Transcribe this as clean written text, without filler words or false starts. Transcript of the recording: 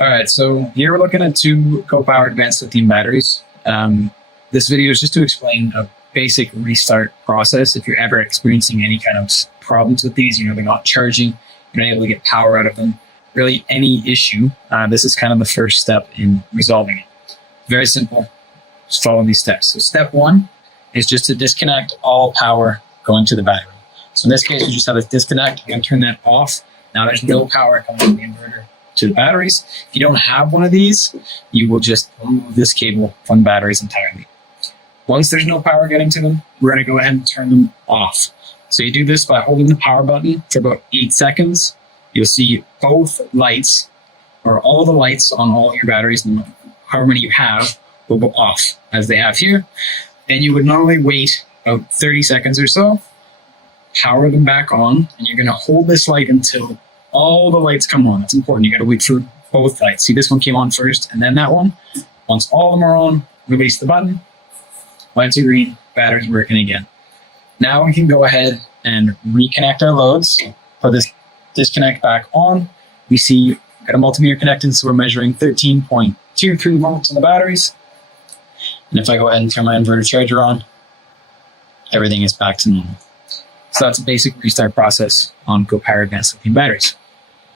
All right, so here we're looking at two co-power advanced lithium batteries. This video is just to explain a basic restart process. If you're ever experiencing any kind of problems with these, they're not charging, you're not able to get power out of them, really any issue, this is kind of the first step in resolving it. Very simple, just follow these steps. So step one is just to disconnect all power going to the battery. So in this case, we just have a disconnect. I'm going to turn that off. Now there's no power coming from the inverter to the batteries. If you don't have one of these, you will just remove this cable from the batteries entirely. Once there's no power getting to them, we're going to go ahead and turn them off. So you do this by holding the power button for about 8 seconds. You'll see both lights, or all the lights on all your batteries, however many you have, will go off as they have here. Then you would normally wait about 30 seconds or so, power them back on, and you're going to hold this light until all the lights come on. That's important. You got to wait for both lights. See, this one came on first and then that one. Once all of them are on, release the button. Lights are green, battery's working again. Now we can go ahead and reconnect our loads. Put this disconnect back on. We see got a multimeter connected, so we're measuring 13.23 volts in the batteries. And if I go ahead and turn my inverter charger on, everything is back to normal. So that's a basic restart process on co-power advanced lithium batteries.